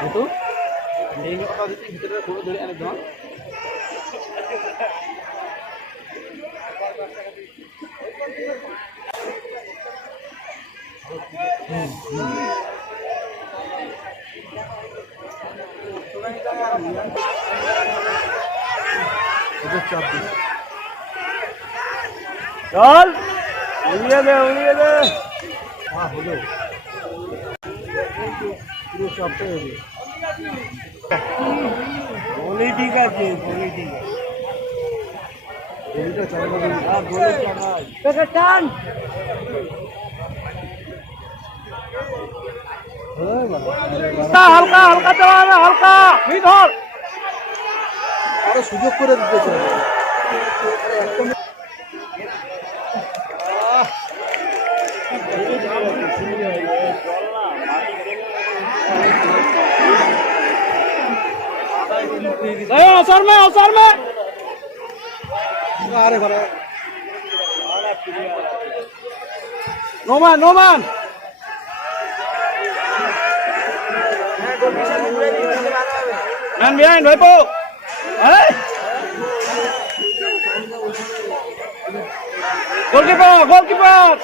itu ini kota itu ভিতরে পুরো ধরে এনে দাও চল উড়িয়ে দে হ্যাঁ হলো পুরো চাপটাই হবে বলি ঠিক আছে বলিটা চালানো আর বলি চালাই পেকে টান হালকা হালকা চালানো হালকা ধর আরো সুযোগ করে দিতে চাই असर में अरे भरे no man behind Waipo goalkeeper